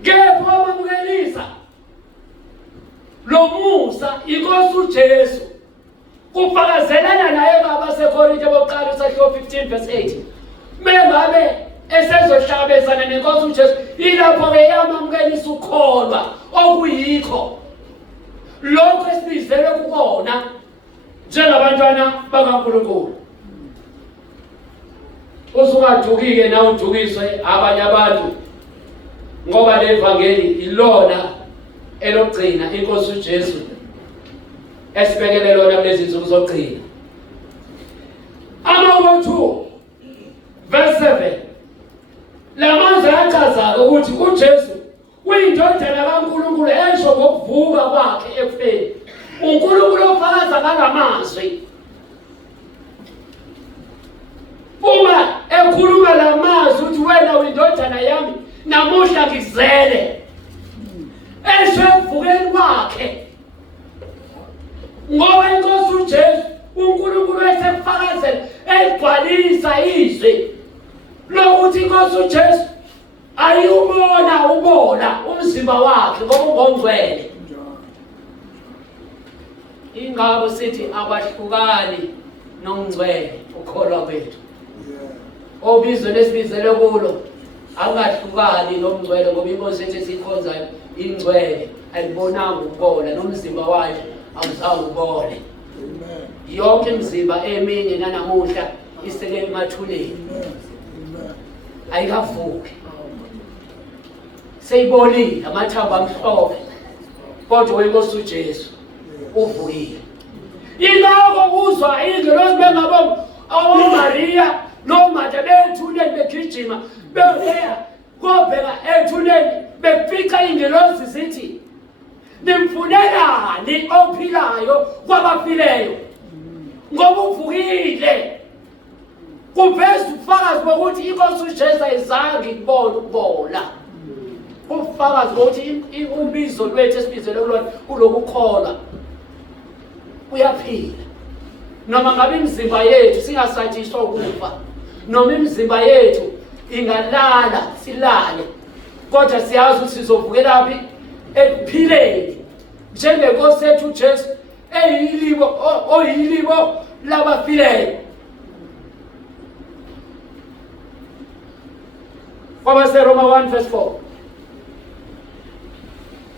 kepha wamukelisa lo musa inkosi uJesu, kufakazelana naye ngabaseKorinte bokuqala isahluko 15 verse 8. Mengabe esezohlangabezana nenkosi uJesu, ilapho-ke yamamukelisa ukukholwa okuyikho lokho esibizelwe kukona njengabantwana bakaNkulunkulu. usungaduki-ke na udukiswe abanye abantu, ngoba le evangeli ilona elogcina inkosi uJesu esibekele lona kulezi zinsuku zokugcina. Ama 2 verse 7 lamazwi achaza ukuthi uJesu uyindodana kaNkulunkulu esho ngokuvuka kwakhe ekufeni. uNkulunkulu ofakaza ngalamazwi. Uma ekhuluma lamazwi uthi wena uyindodana yami namuhla ngizele, esho ekuvukeni kwakhe. Ngoba inkosi uJesu uNkulunkulu esefakazela egcwalisa izwi lokuthi inkosi uJesu ayubona umzimba wakhe ngoba ungongcwele. Ingakho sithi abahlukani nongcwele ukholwa kwethu. Obizwe lesibizele kulo angahlukani nomngcwele ngoba inkosi ethi sikhonzayo ingcwele ayibonanga ukubola nomzimba wakhe awuzawubole. Yonke imizimba eminye nanamuhla iseke emathuneni ayikavuki, seyibolile amathambo amhlophe, kodwa wenkosi uJesu uvukile. Yiloko uzwa ingelosi bengabo oMaria noMartha bethuneni begijima beya kobheka ethuneni befica ingelosi zithi nimfunelani ophilayo kwabafileyo ngoba uvukile. Kuveza ubufakazi bokuthi inkosi uJesu ayizange ibone ukubola. Ubufakazi bokuthi umbizo lwethu esibizele kulona kulokukholwa uyaphila. Noma ngabe imizimba yethu singasatshiswa ukufa, noma imizimba yethu ingalala silale, kodwa siyazi ukuthi sizovukela phi? Ekuphileni njengenkosi yethu uJesu oyilibo labafileyo. KwabaseRoma 1 verse 4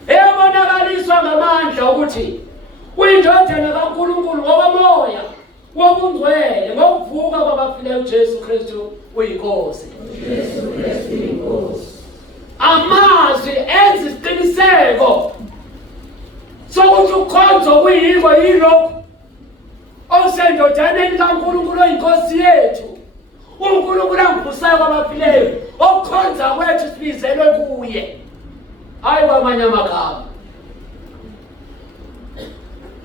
eyabonakaliswa ngamandla ukuthi uyindodana kaNkulunkulu ngokomoya wobungcwele ngokuvuka kwabafileyo uJesu Kristu uyinkosi. Amazwi enza isiqiniseko sokuthi ukhonzo kuyiko yilokhu osendodaneni kaNkulunkulu oyinkosi yethu. uNkulunkulu angivusayo kwabafileyo, okukhonza kwethu sibizelwe kuye, hayi kwamanye amagama,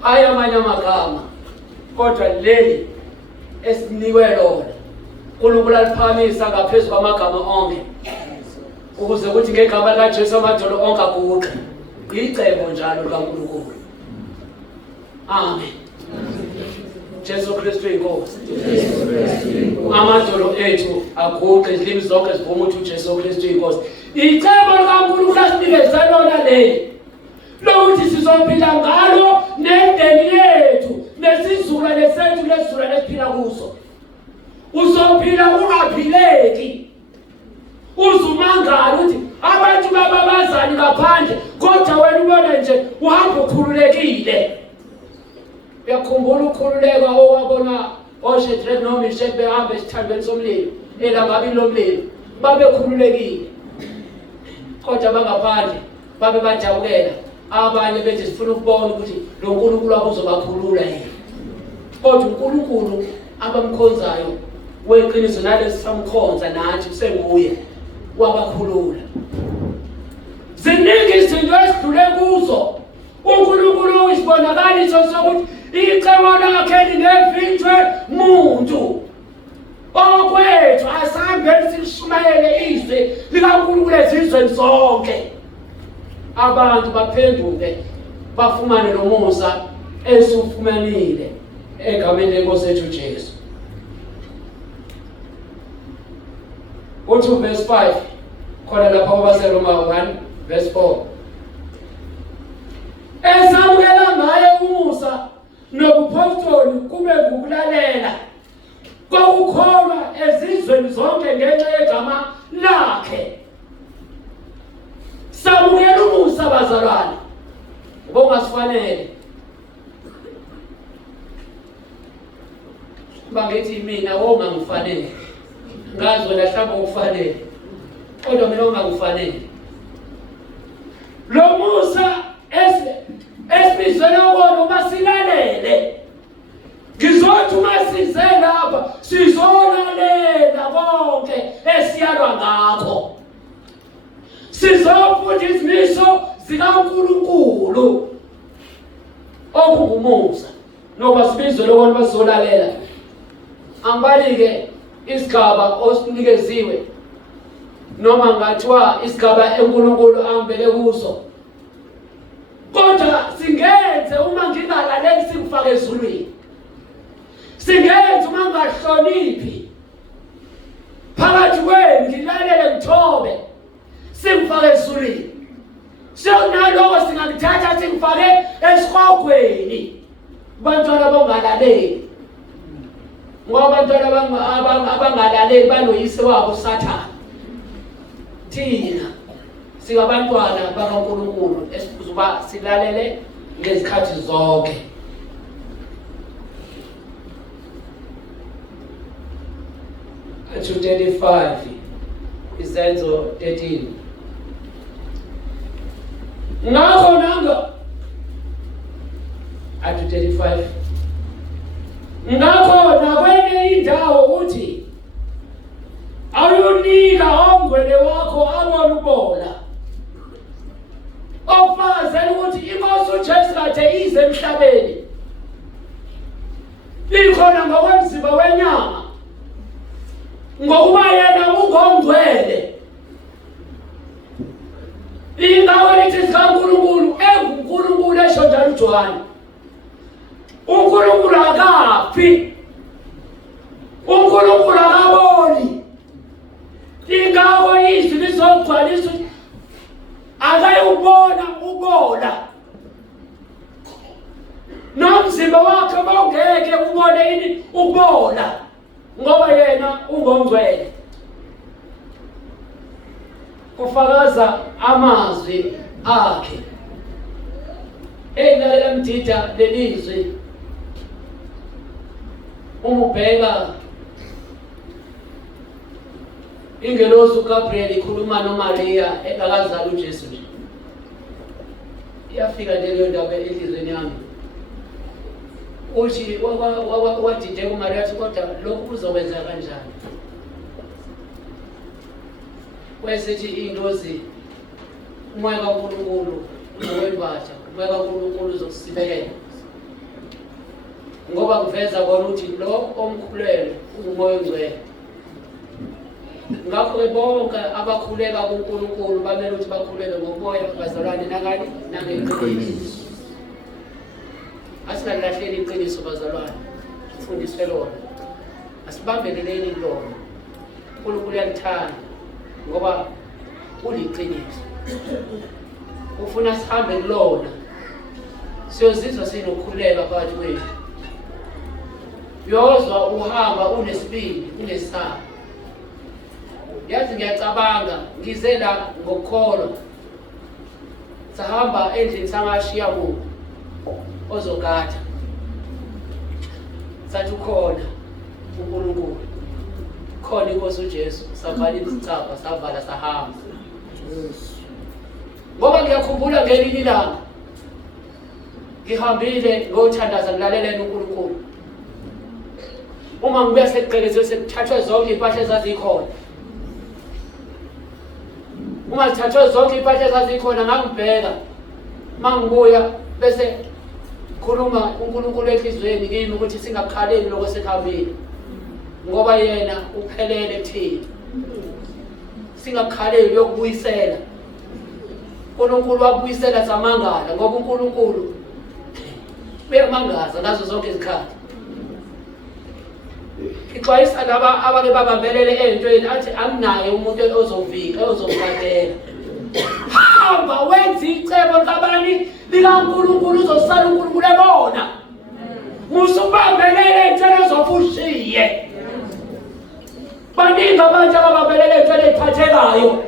hayi amanye amagama, kodwa leli esinikwe lona uNkulunkulu aliphakamisa ngaphezu kwamagama onke, ukuze kuthi ngegama likaJesu amadolo onke aguqe. Icebo njalo kaNkulunkulu. Amen. Jesu Kristu inkosi. Amadolo ethu aguqe, izilimi zonke zivuma ukuthi uJesu Kristu inkosi. Icebo likaNkulunkulu asinikeza lona leli lokuthi sizophila ngalo nendeni yethu nesizukulwane sethu lesizukulwane esiphila kuso. Uzophila ungaphileki, uzumangala ukuthi abantu bababazani ngaphandle, kodwa wena ubona nje uhamba ukhululekile. Uyakhumbula ukukhululeka owabona oShadrach noMeshach behamba esithandweni somlilo elangabini lomlilo, babekhululekile, kodwa bangaphandle babe bajabukela. Abanye bethi sifuna ukubona ukuthi lo nkulunkulu abuzobakhulula yena, kodwa uNkulunkulu abamkhonzayo weqiniso nalesi samkhonza nathi kusenguye wabakhulula. Ziningi izinto esidlule kuzo uNkulunkulu uyisibonakaliso sokuthi icebo lakhe lingevinjwe muntu. Okwethu asambe silishumayele izwi likaNkulunkulu ezizweni zonke, abantu baphenduke bafumane lo musa esiwufumanile egameni lenkosi yethu uJesu. Uthi verse 5 khona lapha kwabaseRoma 1 verse 4 esamukela ngaye umusa nobupostoli kube ngukulalela kokukholwa ezizweni zonke ngenxa yegama lakhe. Samukela umusa bazalwane, ubongasifanele bangithi mina wongangifanele, ngazi wena hlamba ukufanele kodwa mina ungakufanele lo Musa esibizweni wona uma silalele ngizothi uma size lapha sizolalela konke esiyalwa ngakho sizofunda izimiso zikaNkulunkulu okungumusa noma sibizwe lokho basizolalela angibali-ke isigaba osinikeziwe noma ngathiwa isigaba eNkulunkulu angibeke kuso kodwa singenze uma ngingalaleli singifake ezulwini singenze uma ngingahloniphi phakathi kwenu ngilalele ngithobe singifake ezulwini sekunaloko singakuthatha singifake esihogweni bantwana bongalaleli ngoba abantwana abangalaleli banoyise wabo uSathane thina singabantwana bakaNkulunkulu esifuza uba silalele ngezikhathi zonke Matthew 35 Izenzo 13 ngakho nanga Matthew 35 ngakho nakwenye indawo uthi awunika ongwele wakho abone ubola okufakazela ukuthi inkosi uJesu kade ize emhlabeni ikhona ngokwemzimba wenyama ngokuba yena ungongcwele ingawe lithi sikaNkulunkulu enguNkulunkulu esho njalo uJohane uNkulunkulu akafi uNkulunkulu akaboni ingawe izwi lizogcwalisa akayubona ubola nomzimba wakhe bawungeke ubone ini ubola ngoba yena ungongcwele kufakaza amazwi akhe lalela mdida lelizwi umubheka ingelosi uGabriel ikhuluma noMaria engakazali uJesu nje iyafika leyo ndaba enhlizweni yami uthi wadide kuMaria athi kodwa lokhu kuzokwenza kanjani wesithi indozi umoya kaNkulunkulu uzokwembatha umoya kaNkulunkulu uzokusibelela ngoba kuveza kona ukuthi lo omkhulelwe ungumoya ongcwele ngakho-ke bonke abakhuleka kuNkulunkulu bamele ukuthi bakhuleke ngomoya bazalwane nangani nangeqiniso asingalahleli iqiniso bazalwane sifundiswe lona asibambeleleni lona uNkulunkulu uyalithanda ngoba uliqiniso ufuna sihambe kulona siyozizwa sinokukhuleka phakathi kwethu uyozwa uhamba unesibindi unesaba yazi ngiyacabanga ngize la ngokukholwa sahamba endlini sangashiya kubo ozogada sathi ukhona uNkulunkulu khona inkosi uJesu savala izicaba savala sahamba ngoba ngiyakhumbula ngelinye ilanga ngihambile ngothandaza ngilaleleni uNkulunkulu uma ngibuya seqelezwe sekuthathwe zonke impahla ezazikhona uma zithathwe zonke impahla ezazikhona ngangibheka mangibuya bese khuluma uNkulunkulu enhlizweni kimi ukuthi singakhaleli lokho sekuhambile ngoba yena uphelele kuthina singakhaleli yokubuyisela uNkulunkulu wabuyisela samangala ngoba uNkulunkulu uyamangaza ngazo zonke izikhathi ixwayisa laba abake babambelele entweni athi anginaye umuntu ozovika ozomkhatela hamba wenza icebo likabani likaNkulunkulu uzosala uNkulunkulu ebona musubambelele entweni ozofushiye baningi abantu ababambelele entweni eziphathekayo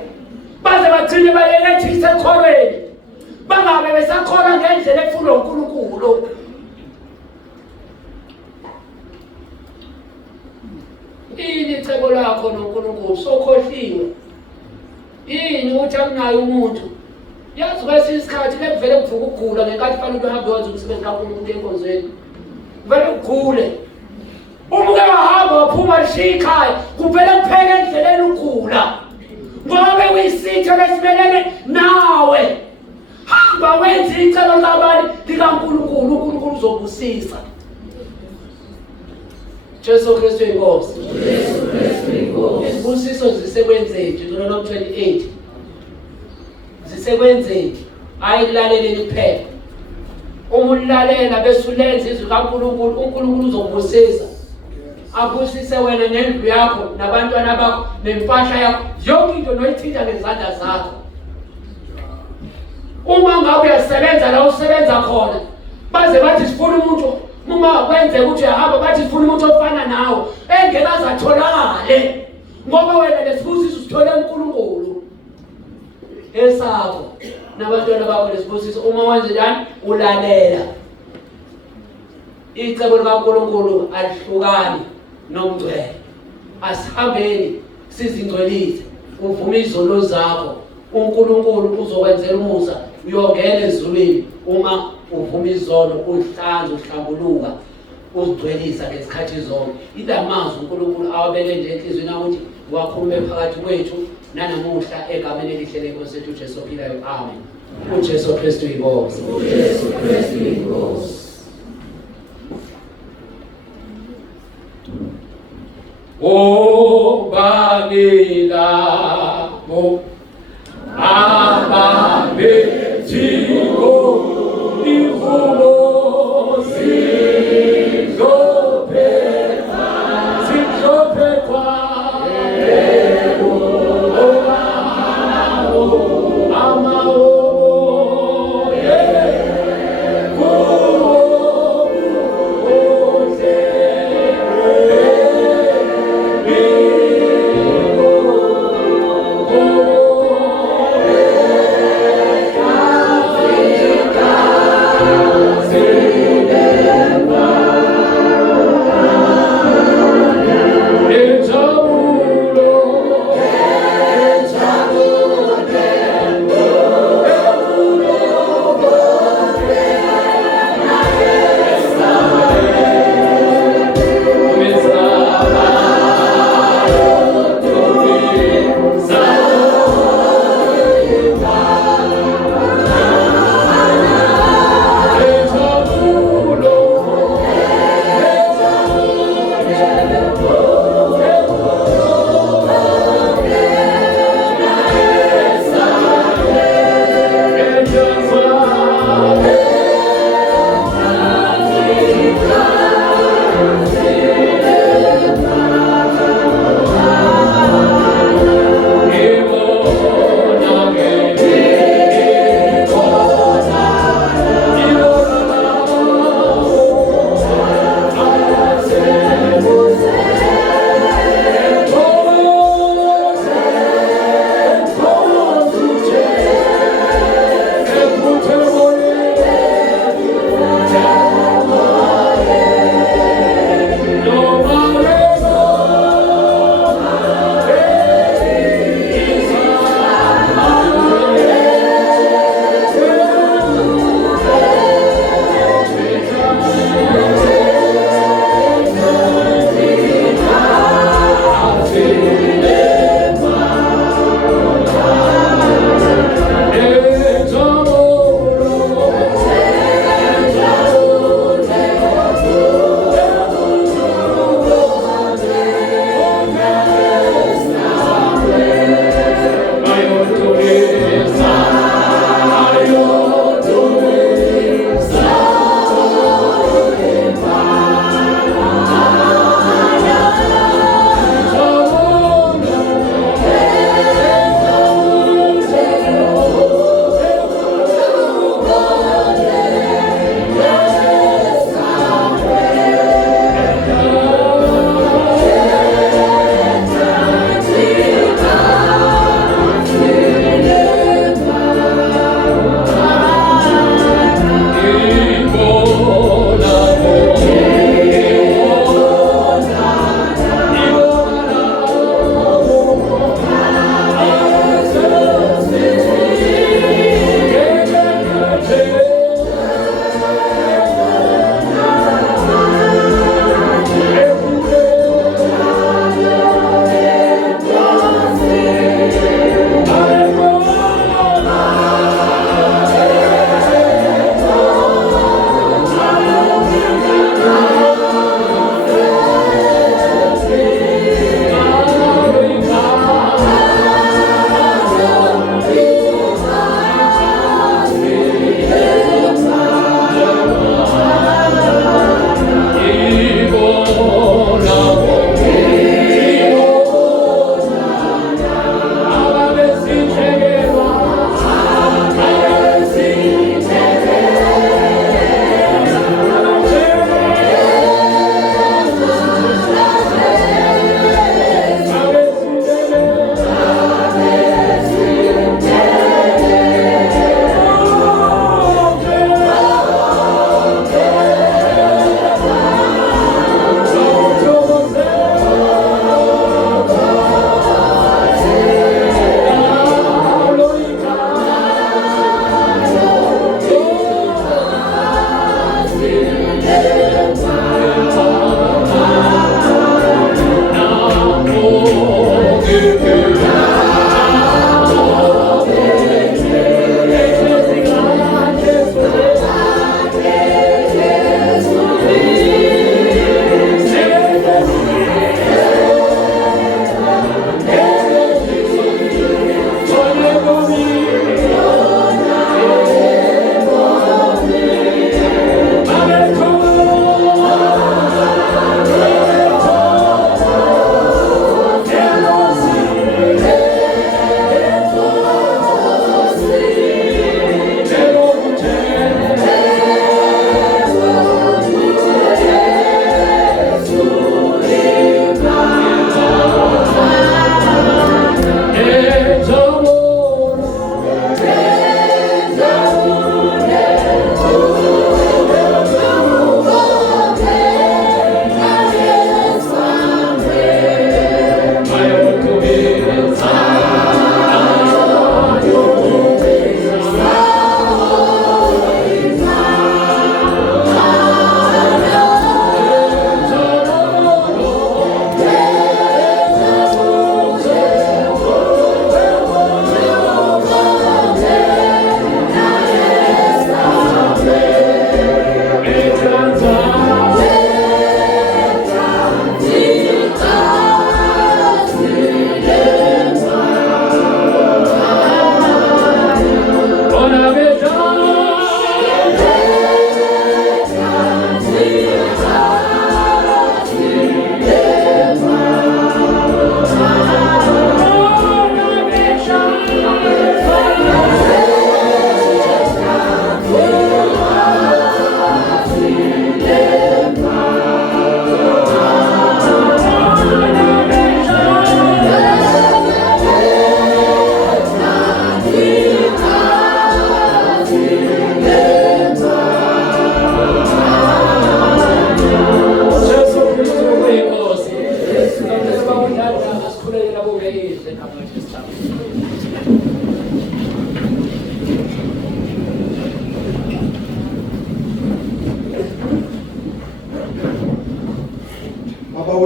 baze bagcine bayelethise ekholweni bangabe besakholwa ngendlela efunwa uNkulunkulu ini icebo lakho uNkulunkulu sokhohliwe yini ukuthi akunayo umuntu yazi kwesinye isikhathi lekuvele kuvuka ukugula ngenkathi fanele uhambe wenze umsebenzi kaNkulunkulu enkonzweni vele ugule uma uke wahamba waphuma lishiya ikhaya kuphela kuphela endleleni ugula ngoba uyisitho lesimelene nawe hamba wenze icebo likabani likaNkulunkulu uNkulunkulu uzobusisa Jesu Kristu inkosi Jesu Kristu inkosi isibusiso zisekwenzeni Deuteronomy 28 zisekwenzeni hayi kulaleleni kuphela uma ulalela bese ulenza izwi kaNkulunkulu uNkulunkulu uzobusisa abusise wena nendlu yakho nabantwana bakho nempahla yakho yonke into noyithinta ngezandla zakho uma ngabe uyasebenza la usebenza khona baze bathi sifuna umuntu uma kwenze ukuthi uyahamba bathi sifuna umuntu ofana nawe engeke azatholakale ngoba wena lesibusiso usithole uNkulunkulu esakho nabantwana bakho lesibusiso uma wenze njani ulalela icebo likaNkulunkulu alihlukani nomngcwele asihambeni sizingcwelise uvume izono zakho uNkulunkulu uzokwenzela umusa uyongena ezulwini uma uvuma izono uhlanza uhlambuluka uzigcwelisa ngesikhathi zonke ilamazwi uNkulunkulu awabeke nje enhlizweni ukuthi wakhulume phakathi kwethu nanamuhla egameni elihle lenkosi yethu uJesu ophilayo amen uJesu Kristu inkosi uJesu Kristu inkosi O banila mo abametigo ivumo sinzope kwa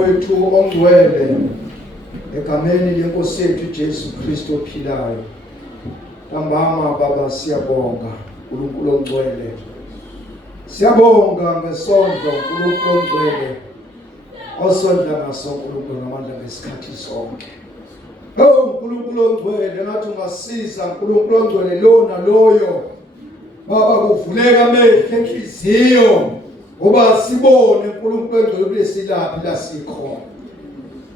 wethu ongcwele, egameni lenkosi yethu Jesu Kristu ophilayo. Ntambama Baba siyabonga uNkulunkulu ongcwele. Siyabonga ngesondlo uNkulunkulu ongcwele. Osondla ngaso uNkulunkulu ngamandla ngesikhathi sonke. uNkulunkulu ongcwele ngathi ungasiza uNkulunkulu ongcwele lona loyo. Baba kuvuleka amehlo enhliziyo ngoba sibone uNkulunkulu ongcwele kulesilaphi la sikhona.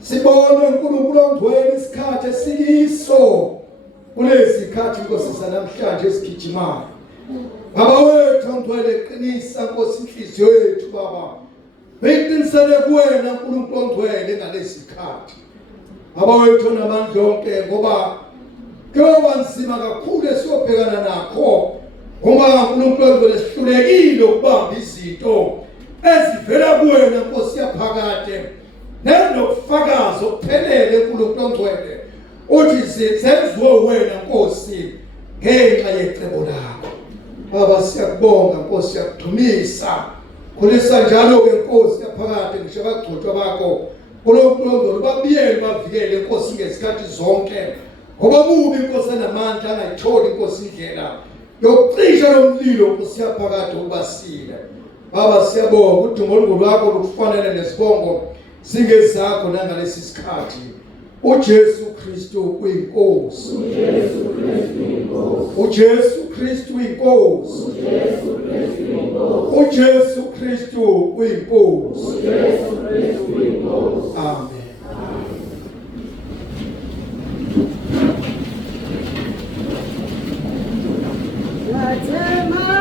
Sibone uNkulunkulu ongcwele isikhathi esiyiso kulezi zikhathi Nkosi sanamhlanje esigijimayo. Baba wethu ongcwele qinisa Nkosi inhliziyo yethu Baba. Beyiqinisele kuwena uNkulunkulu ongcwele ngalezi zikhathi. Baba wethu namandla onke ngoba kuyoba nzima kakhulu esiyobhekana nakho. Ngoba uNkulunkulu ongcwele sihlulekile ukubamba izinto ezivela kuwena Nkosi yaphakade. Nenokufakaza okuphelele uNkulunkulu ongcwele. Uthi senziwe wena Nkosi ngenxa yecebo lakho. Baba siyakubonga Nkosi siyakudumisa. Khulisa njalo ke Nkosi yaphakade ngisho abagcotshwa bakho. uNkulunkulu ongcwele babiyele bavikele Nkosi ngesikhathi zonke. Ngoba bubi Nkosi namandla angayitholi Nkosi indlela yokucisha lomlilo Nkosi yaphakade ubasile. Baba siyabonga ukuthi uNkulunkulu wakho lukufanele nesibongo singezakho nangalesi sikhathi. uJesu Kristu uyinkosi. uJesu Kristu uyinkosi. uJesu Kristu uyinkosi. Amen. Mathematika,